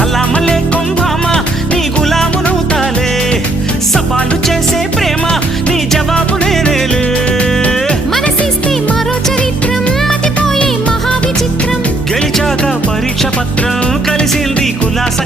సలామలే కొంభామ నీ గులామునవుతాలే సవాలు చేసే ప్రేమ నీ జవాబు నేనేలే మనసిస్తే మరో చరిత్రం మతిపోయే మహా విచిత్రం గెలిచాక పరీక్ష పత్రం కలిసింది కులాస